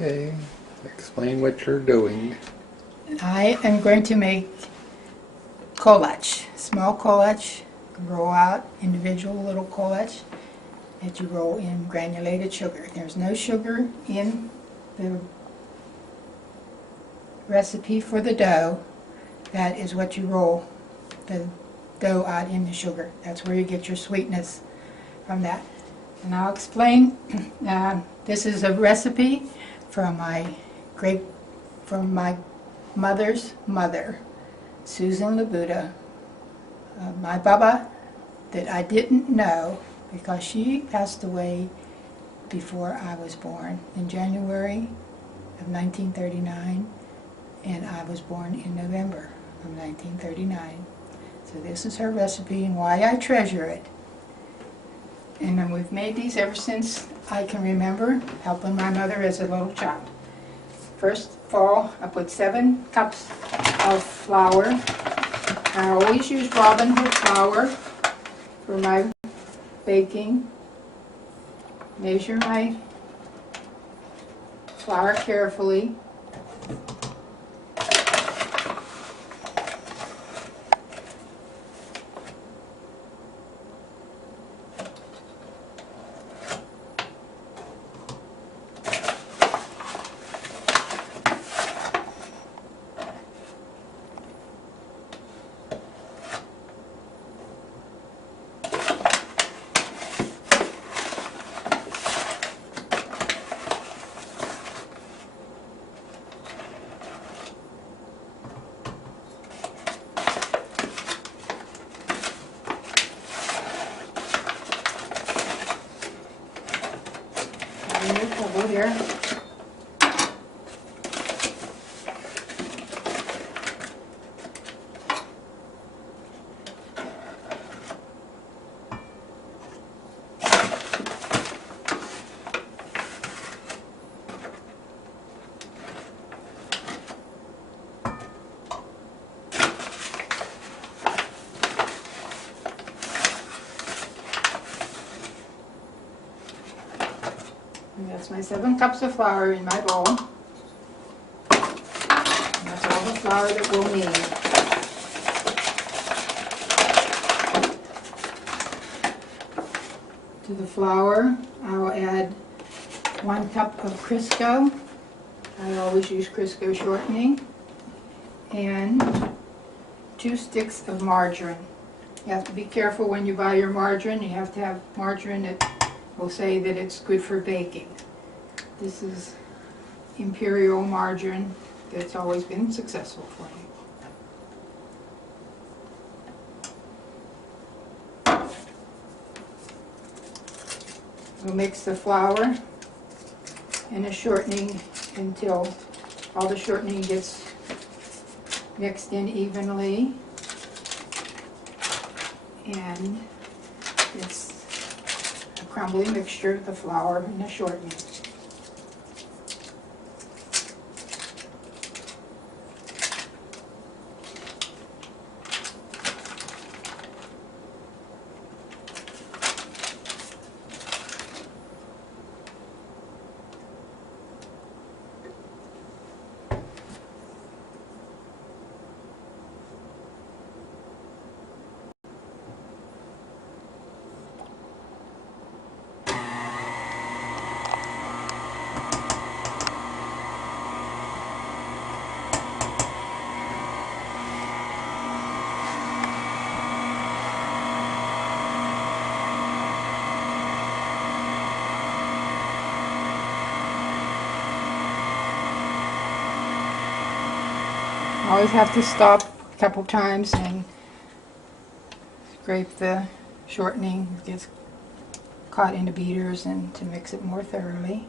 Okay, explain what you're doing. I am going to make Kolache, small Kolache, roll out individual little Kolache that you roll in granulated sugar. There's no sugar in the recipe for the dough. That is what you roll the dough out in the sugar. That's where you get your sweetness from that. And I'll explain. This is a recipe from my mother's mother, Susan Labuda, my Baba, that I didn't know because she passed away before I was born in January of 1939, and I was born in November of 1939. So this is her recipe and why I treasure it. And then we've made these ever since I can remember, helping my mother as a little child. First of all, I put 7 cups of flour. I always use Robin Hood flour for my baking. Measure my flour carefully. Over here. And that's my 7 cups of flour in my bowl. And that's all the flour that we'll need. To the flour, I will add 1 cup of Crisco. I always use Crisco shortening. And 2 sticks of margarine. You have to be careful when you buy your margarine. You have to have margarine that will say that it's good for baking. This is imperial margarine that's always been successful for me. We'll mix the flour and the shortening until all the shortening gets mixed in evenly, and it's a crumbly mixture of the flour and the shortening. Always have to stop a couple times and scrape the shortening. It gets caught in the beaters, and to mix it more thoroughly.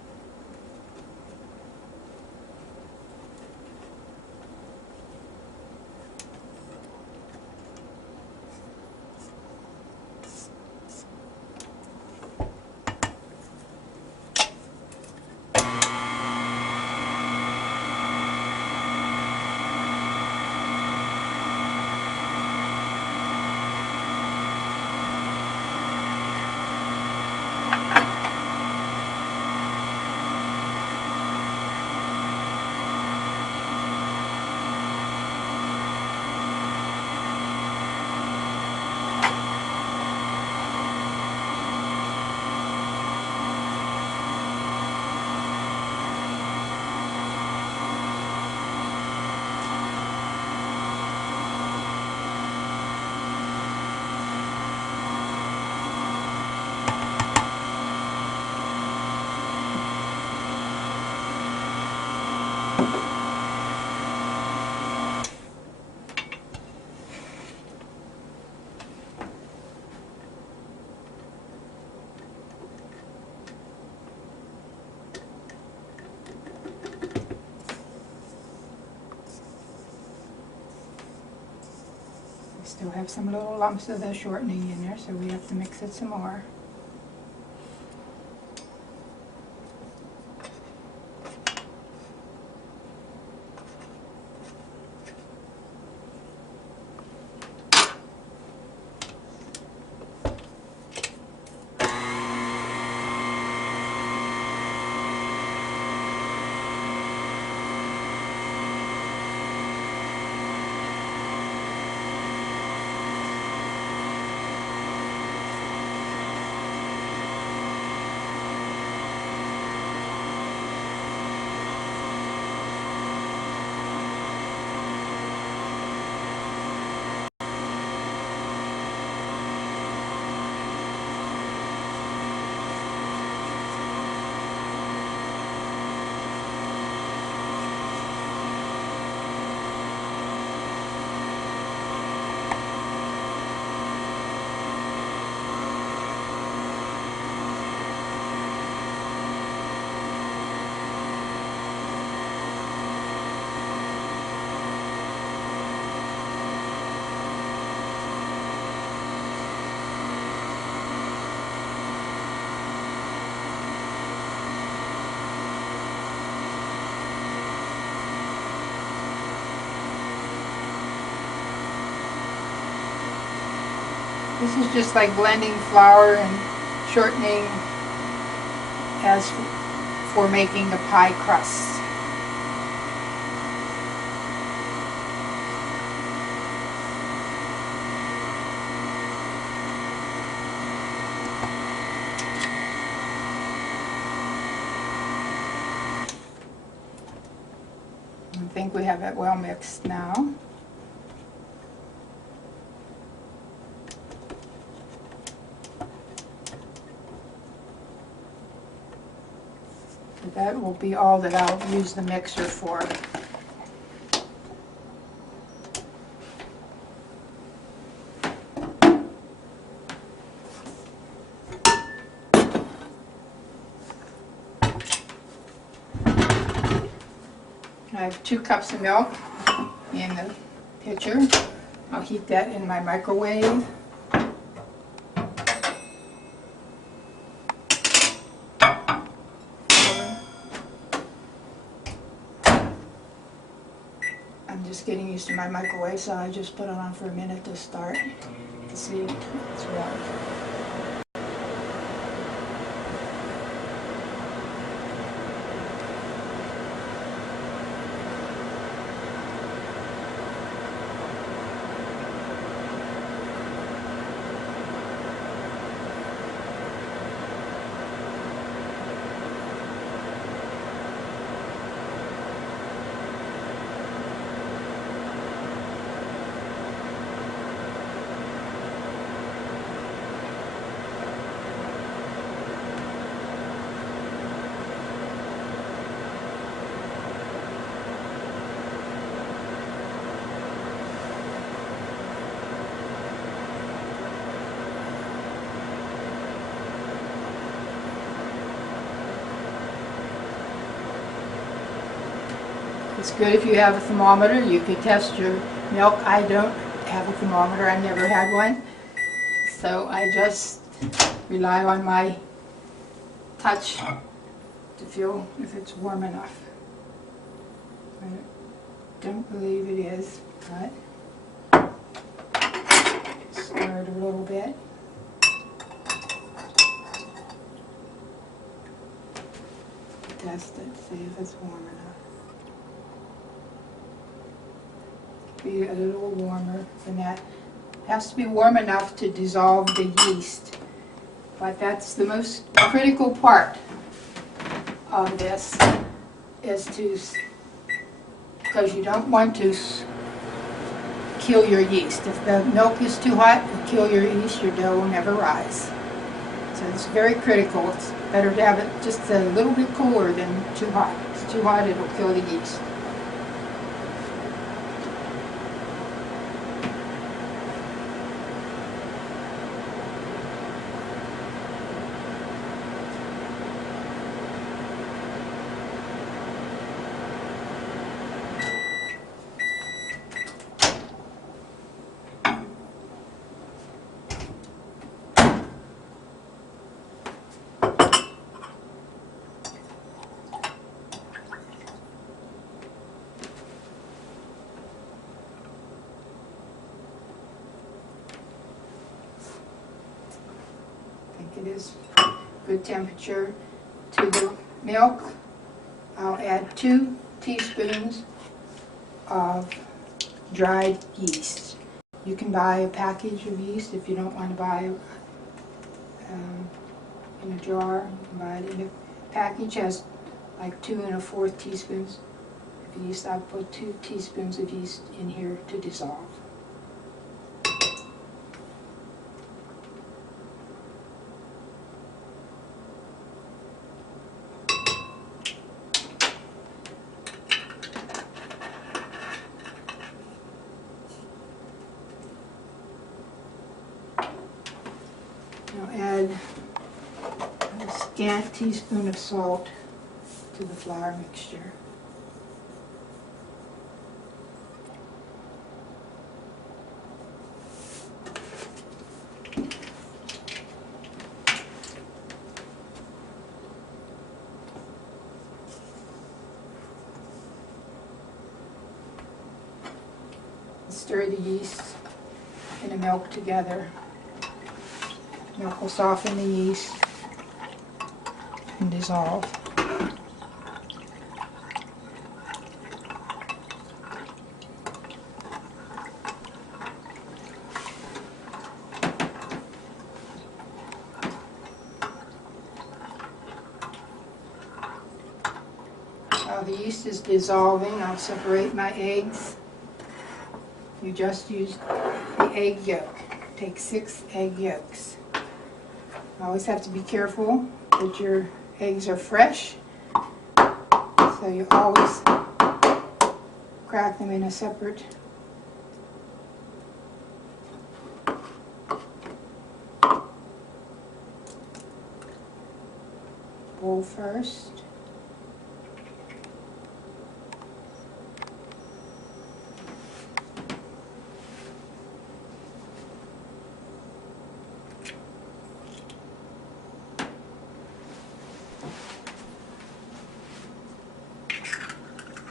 Still have some little lumps of the shortening in there, so we have to mix it some more. This is just like blending flour and shortening as for making the pie crust. I think we have it well mixed now. That will be all that I'll use the mixer for. I have 2 cups of milk in the pitcher. I'll heat that in my microwave. I'm just getting used to my microwave, so I just put it on for a minute to start to see if it's warm. It's good if you have a thermometer. You could test your milk. I don't have a thermometer. I never had one. So I just rely on my touch to feel if it's warm enough. I don't believe it is, but stir it a little bit. Test it, see if it's warm enough. Be a little warmer than that. It has to be warm enough to dissolve the yeast. But that's the most critical part of this, is to, because you don't want to kill your yeast. If the milk is too hot, it'll kill your yeast, your dough will never rise. So it's very critical. It's better to have it just a little bit cooler than too hot. If it's too hot, it'll kill the yeast. it is good temperature. To the milk, I'll add 2 teaspoons of dried yeast. You can buy a package of yeast if you don't want to buy in a jar. You can buy it in a package. Has like 2 1/4 teaspoons of yeast. I put 2 teaspoons of yeast in here to dissolve. I'll add a scant teaspoon of salt to the flour mixture. Stir the yeast and the milk together. Milk will soften the yeast and dissolve. While the yeast is dissolving, I'll separate my eggs. You just use the egg yolk. Take 6 egg yolks. You always have to be careful that your eggs are fresh, so you always crack them in a separate bowl first.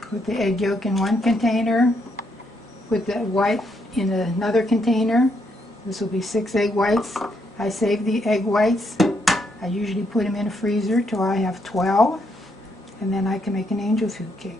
Put the egg yolk in one container, put the white in another container. This will be 6 egg whites. I save the egg whites. I usually put them in a freezer till I have 12, and then I can make an angel food cake.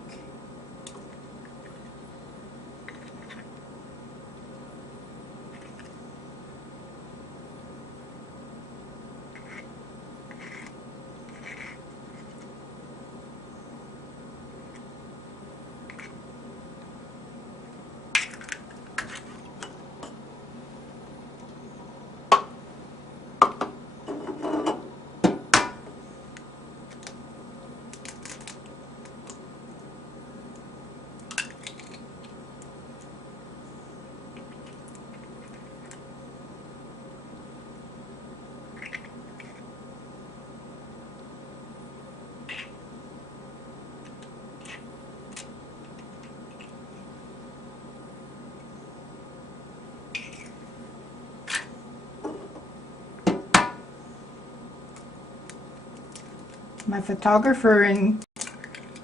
My photographer and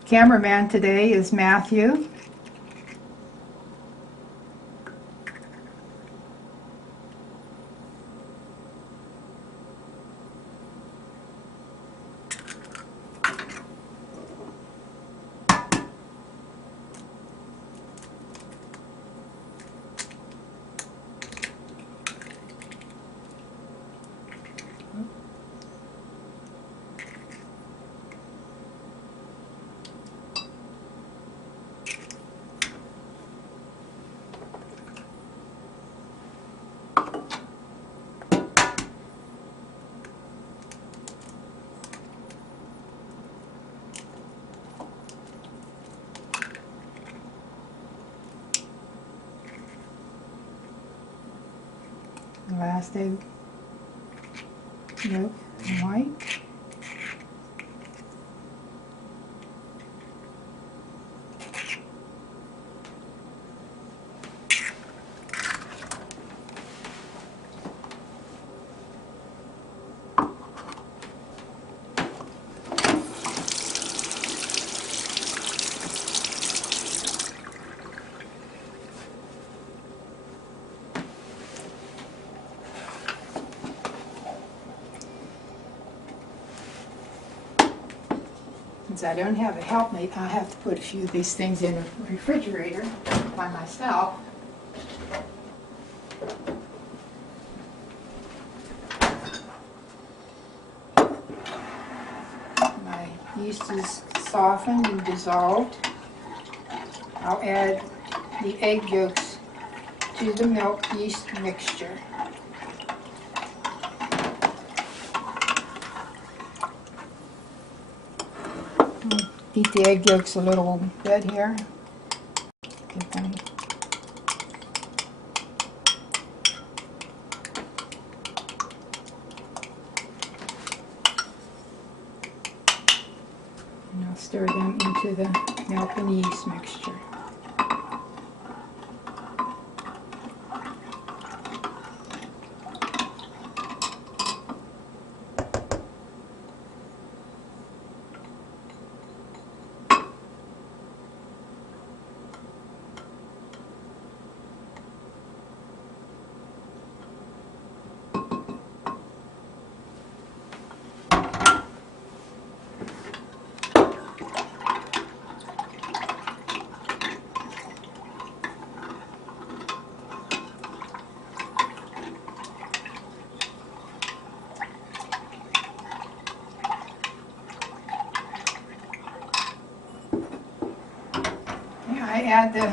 cameraman today is Matthew. The last egg yolk and white. Since I don't have a helpmate, I have to put a few of these things in the refrigerator by myself. My yeast is softened and dissolved. I'll add the egg yolks to the milk yeast mixture. Beat the egg yolks a little bit here. Get them. And I'll stir them into the milk and yeast mixture. I add the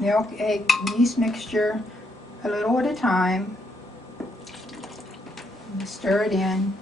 milk, egg, yeast mixture a little at a time. And stir it in.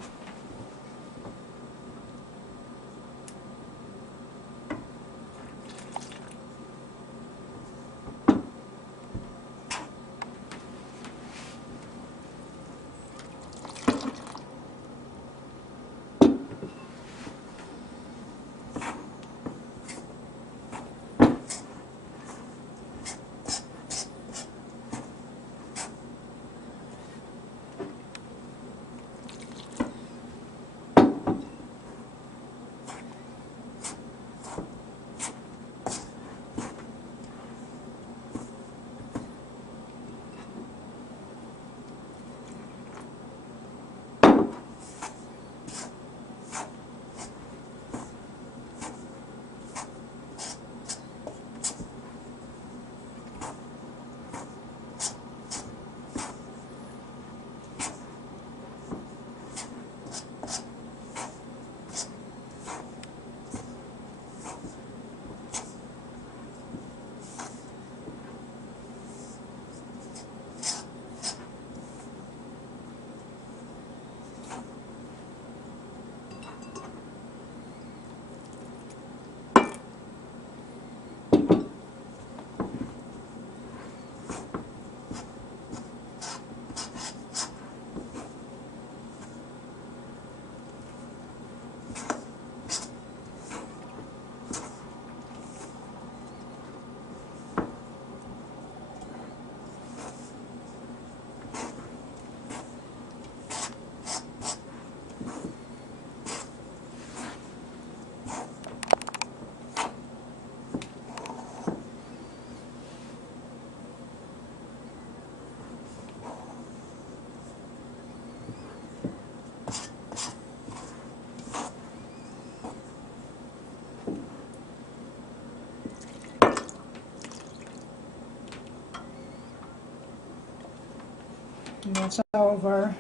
And that's all of our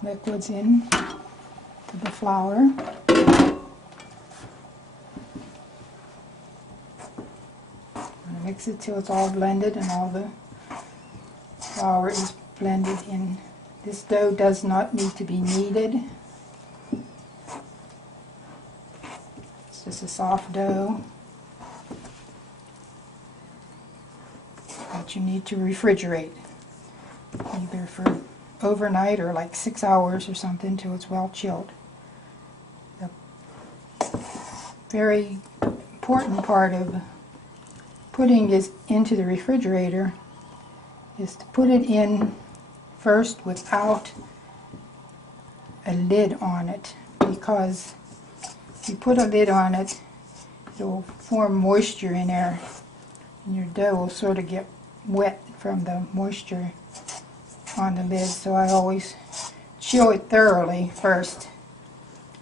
liquids in to the flour. Mix it till it's all blended and all the flour is blended in. This dough does not need to be kneaded. It's just a soft dough that you need to refrigerate, either for overnight or like 6 hours or something till it's well chilled. The very important part of putting this into the refrigerator is to put it in first without a lid on it, because if you put a lid on it, it will form moisture in there and your dough will sort of get wet from the moisture on the lid. So I always chill it thoroughly first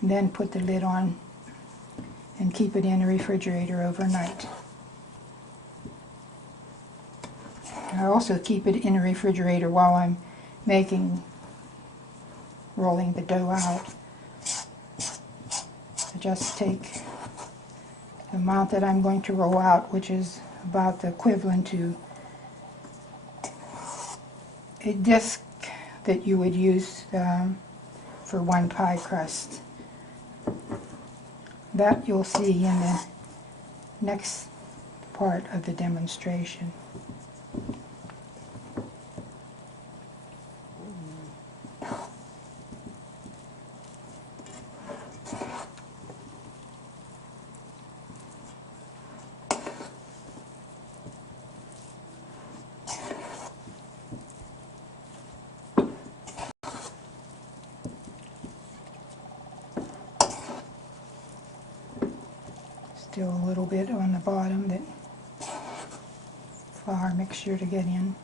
and then put the lid on and keep it in the refrigerator overnight. I also keep it in the refrigerator while I'm rolling the dough out. I just take the amount that I'm going to roll out, which is about the equivalent to a disc that you would use for one pie crust. That you'll see in the next part of the demonstration. Still a little bit on the bottom that flour mixture to get in.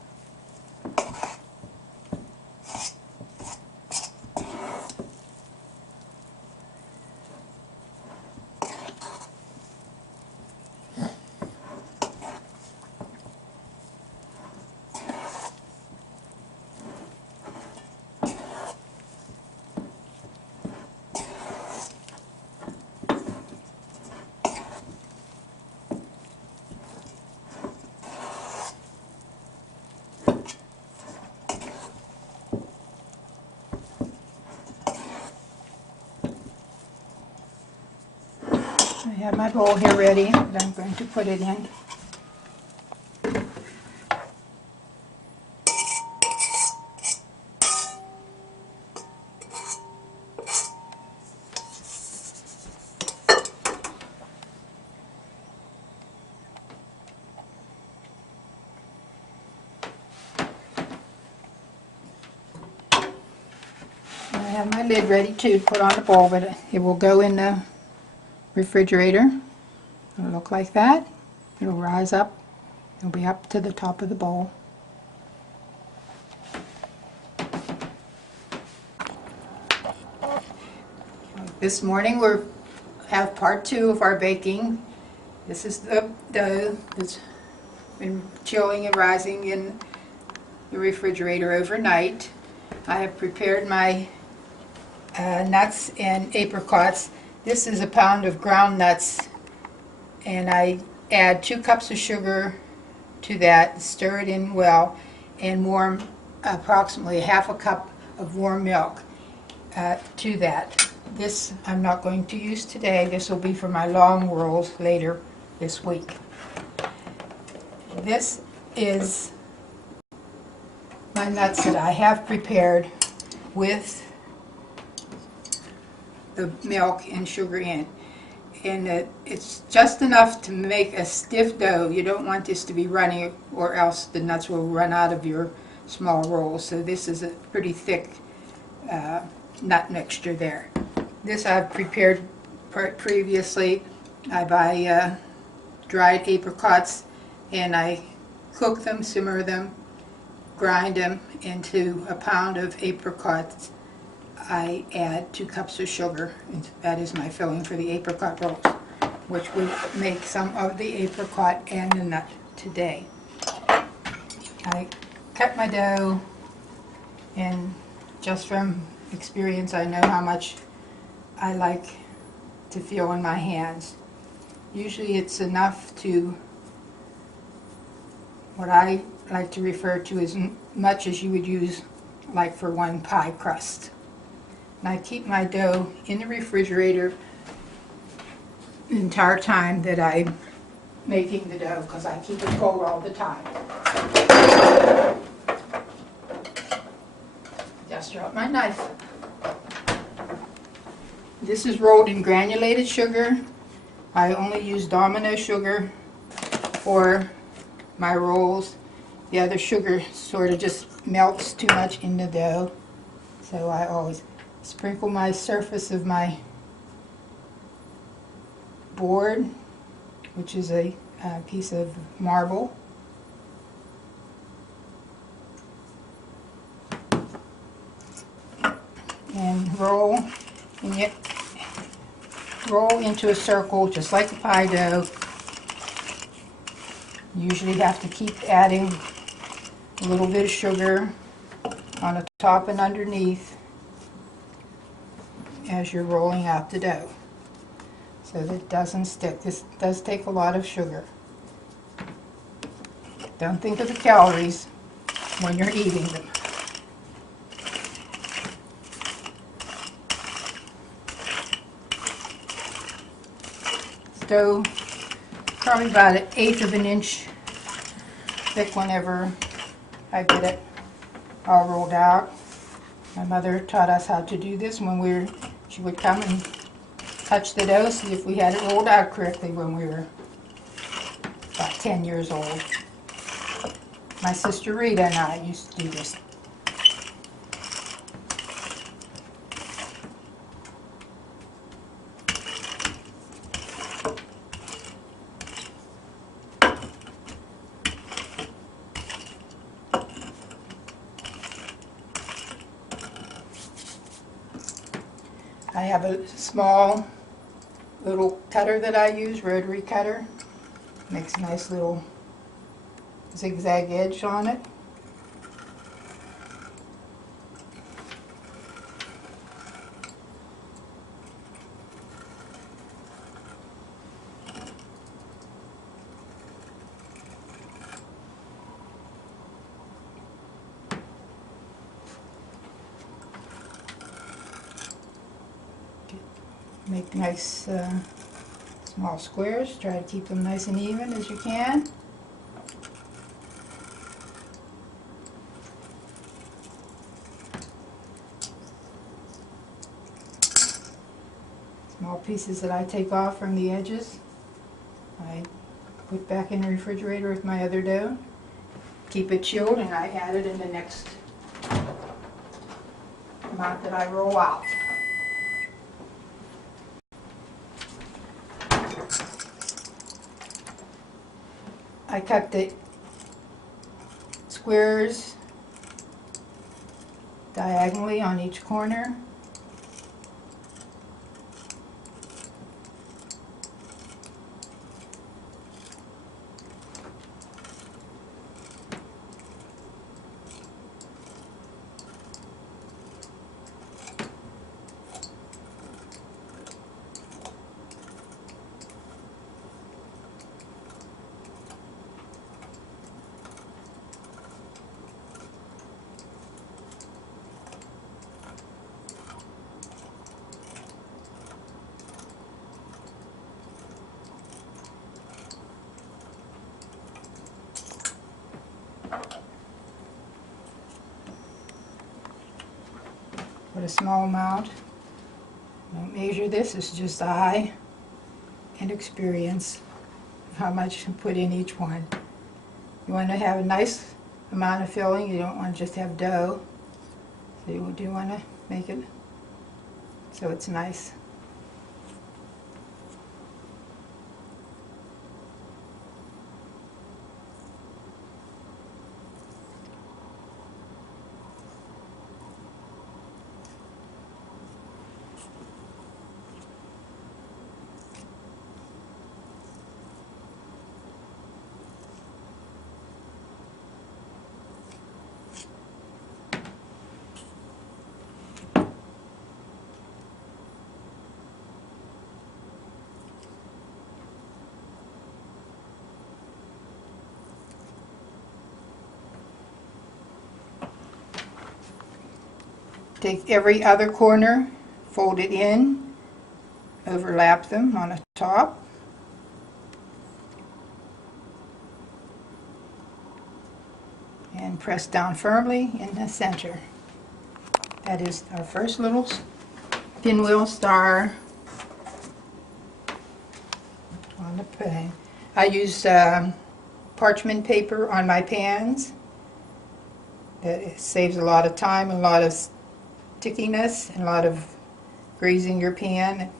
I have my bowl here ready, and I'm going to put it in. I have my lid ready to put on the bowl, but it will go in the refrigerator. It'll look like that. It'll rise up. It'll be up to the top of the bowl. This morning we have part 2 of our baking. This is the dough that's been chilling and rising in the refrigerator overnight. I have prepared my nuts and apricots. This is a pound of ground nuts, and I add 2 cups of sugar to that, stir it in well, and warm approximately half a cup of warm milk to that. This I'm not going to use today. This will be for my long rolls later this week. This is my nuts that I have prepared with the milk and sugar in. And it's just enough to make a stiff dough. You don't want this to be runny, or else the nuts will run out of your small rolls. So this is a pretty thick nut mixture there. This I've prepared previously. I buy dried apricots and I cook them, simmer them, grind them into a pound of apricots. I add 2 cups of sugar, and that is my filling for the apricot rolls, which will make some of the apricot and the nut today. I cut my dough, and just from experience I know how much I like to feel in my hands. Usually it's enough to, what I like to refer to as much as you would use like for one pie crust. And I keep my dough in the refrigerator the entire time that I'm making the dough, because I keep it cold all the time. Just drop my knife. This is rolled in granulated sugar. I only use Domino sugar for my rolls. The other sugar sort of just melts too much in the dough, so I always sprinkle my surface of my board, which is a piece of marble, and roll in it roll into a circle just like the pie dough. You usually have to keep adding a little bit of sugar on the top and underneath as you're rolling out the dough so that it doesn't stick. This does take a lot of sugar. Don't think of the calories when you're eating them. Dough probably about 1/8 of an inch thick whenever I get it all rolled out. My mother taught us how to do this when she would come and touch the dough, see if we had it rolled out correctly when we were about 10 years old. My sister Rita and I used to do this. I have a small little cutter that I use, rotary cutter. Makes a nice little zigzag edge on it. Make nice small squares. Try to keep them nice and even as you can. Small pieces that I take off from the edges, I put back in the refrigerator with my other dough. Keep it chilled, and I add it in the next amount that I roll out. I cut the squares diagonally on each corner. Put a small amount. Don't measure this, it's just eye and experience of how much to put in each one. You want to have a nice amount of filling, you don't want to just have dough. So you do want to make it so it's nice. Take every other corner, fold it in, overlap them on the top. And press down firmly in the center. That is our first little pinwheel star on the pan. I use parchment paper on my pans. That saves a lot of time and a lot of stickiness and a lot of greasing your pan.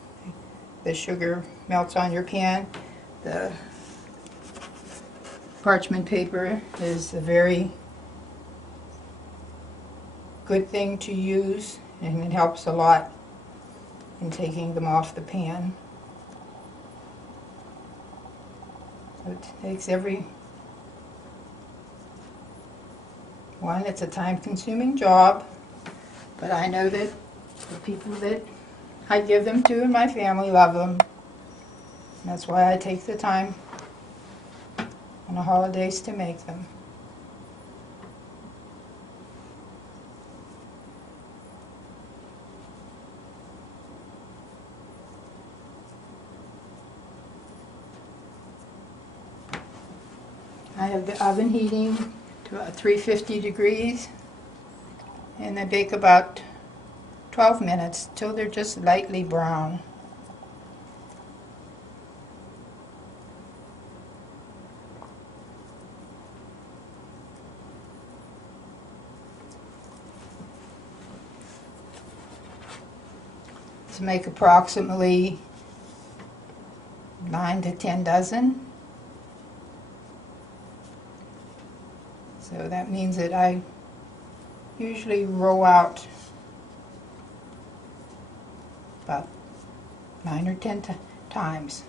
The sugar melts on your pan. The parchment paper is a very good thing to use, and it helps a lot in taking them off the pan. It takes every one. It's a time-consuming job, but I know that the people that I give them to in my family love them. That's why I take the time on the holidays to make them. I have the oven heating to 350 degrees, and I bake about 12 minutes till they're just lightly brown. To make approximately 9 to 10 dozen. So that means that I usually roll out about 9 or 10 times.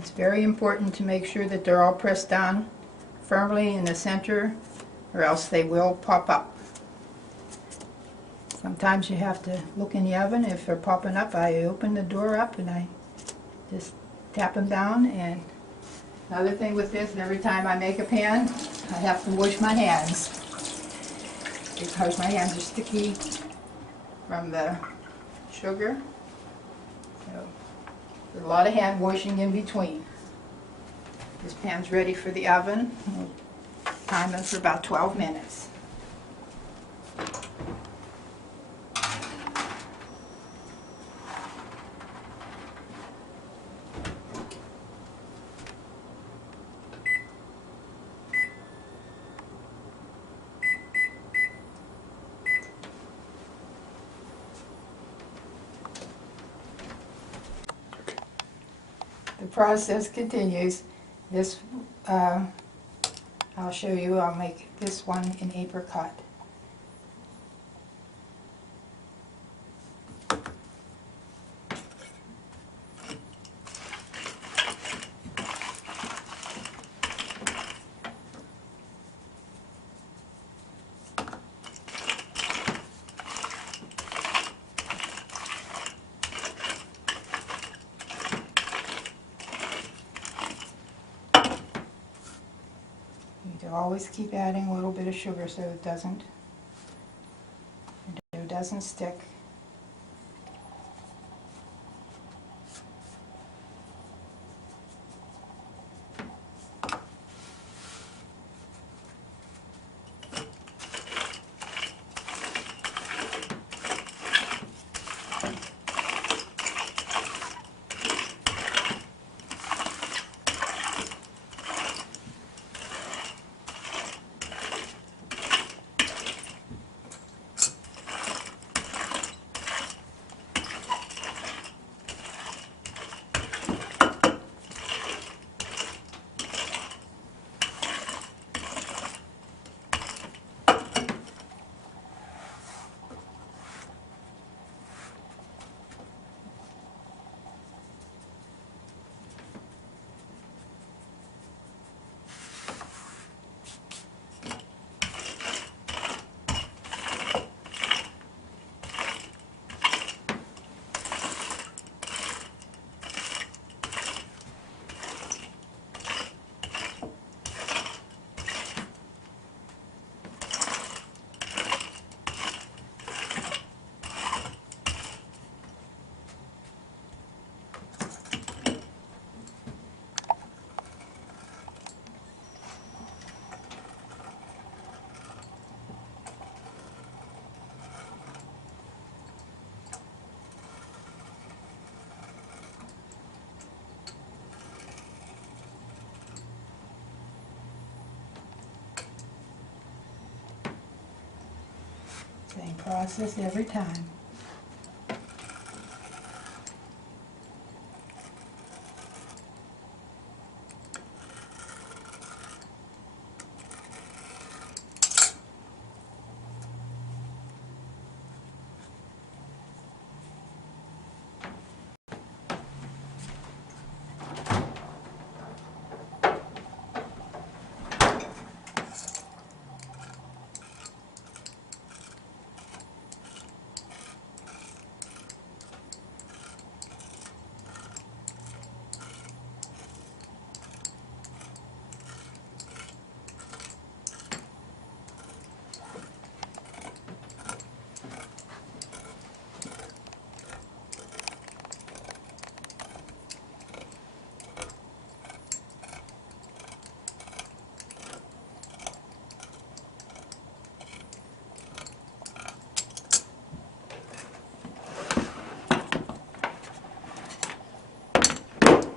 It's very important to make sure that they're all pressed down firmly in the center, or else they will pop up. Sometimes you have to look in the oven. If they're popping up, I open the door up and I just tap them down. And another thing with this, every time I make a pan, I have to wash my hands because my hands are sticky from the sugar. So there's a lot of hand washing in between. This pan's ready for the oven. We'll time it for about 12 minutes. The process continues. This, I'll show you, I'll make this one in apricot. You always keep adding a little bit of sugar so it doesn't stick. Same process every time.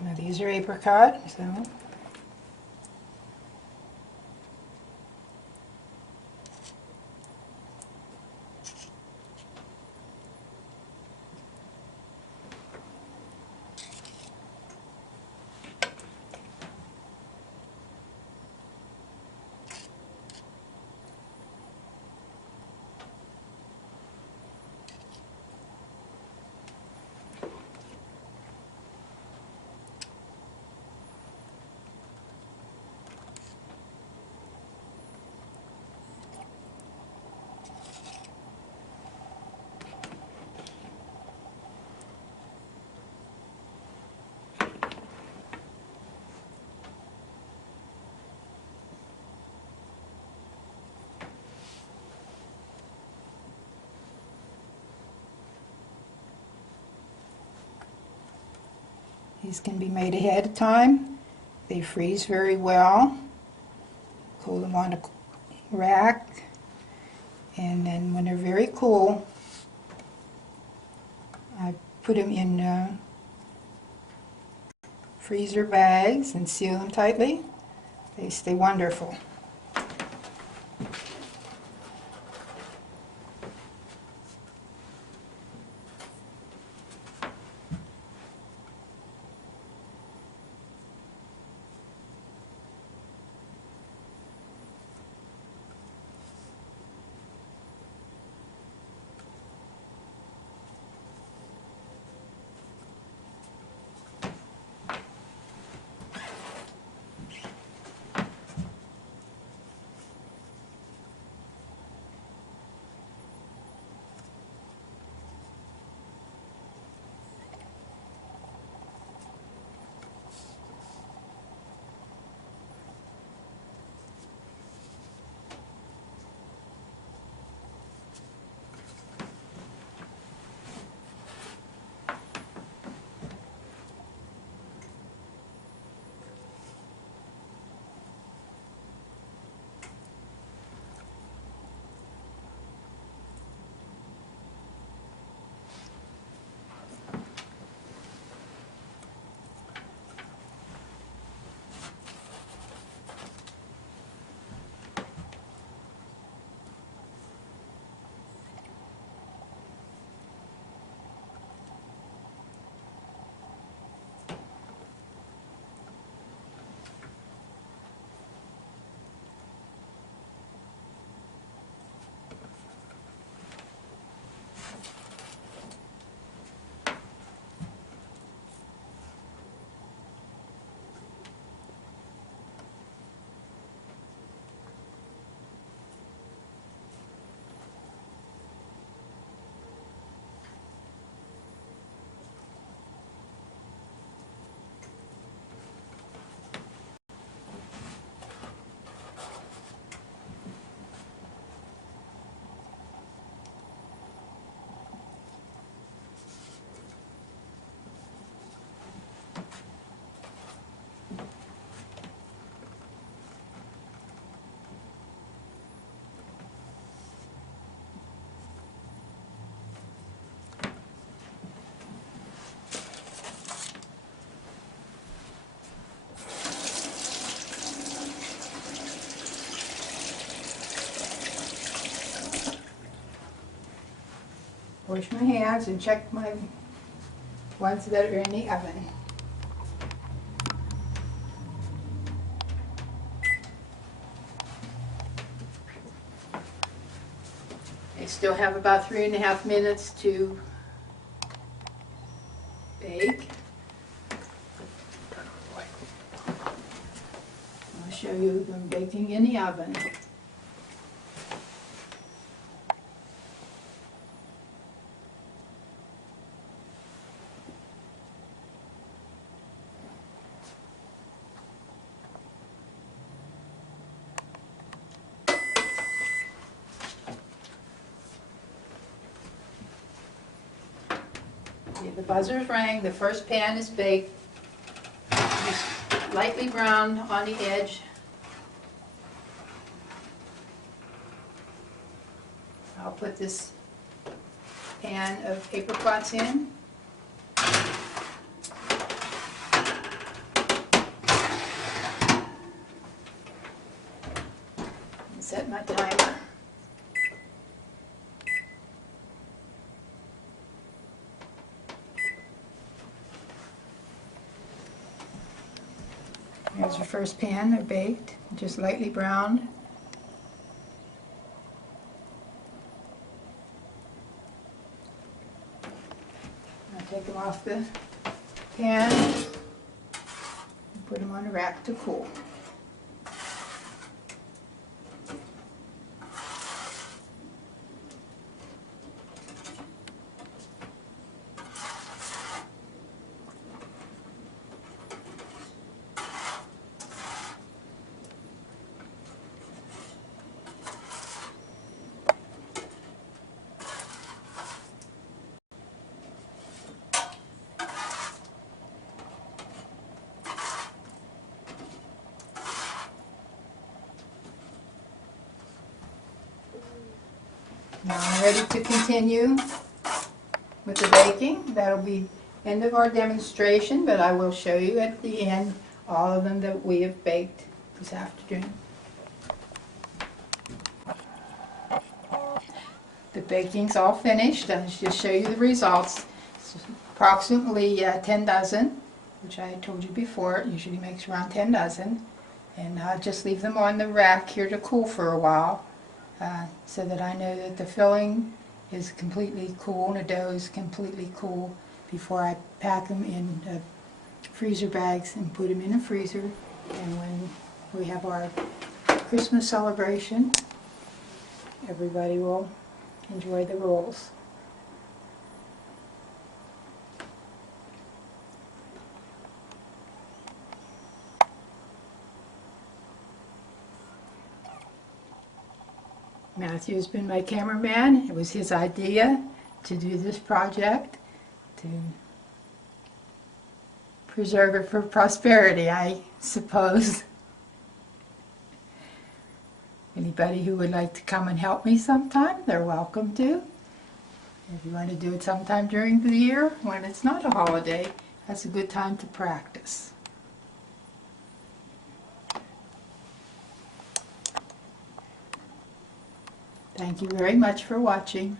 Now these are apricot, so these can be made ahead of time. They freeze very well. Cool them on a rack, and then when they're very cool, I put them in freezer bags and seal them tightly. They stay wonderful. wash my hands and check my ones that are in the oven. I still have about 3.5 minutes to bake. I'll show you them baking in the oven. Okay, the buzzers rang, the first pan is baked. Just lightly browned on the edge. I'll put this pan of apricots in. And set my timer. Here's your first pan, they're baked, just lightly browned. I'll take them off the pan and put them on a rack to cool. Now I'm ready to continue with the baking. That'll be end of our demonstration, but I will show you at the end all of them that we have baked this afternoon. The baking's all finished. I'll just show you the results. It's approximately 10 dozen, which I told you before. It usually makes around 10 dozen. And I'll just leave them on the rack here to cool for a while. So that I know that the filling is completely cool and the dough is completely cool before I pack them in freezer bags and put them in the freezer. And when we have our Christmas celebration, everybody will enjoy the rolls. Matthew's been my cameraman. It was his idea to do this project, to preserve it for prosperity, I suppose. Anybody who would like to come and help me sometime, they're welcome to. If you want to do it sometime during the year, when it's not a holiday, that's a good time to practice. Thank you very much for watching.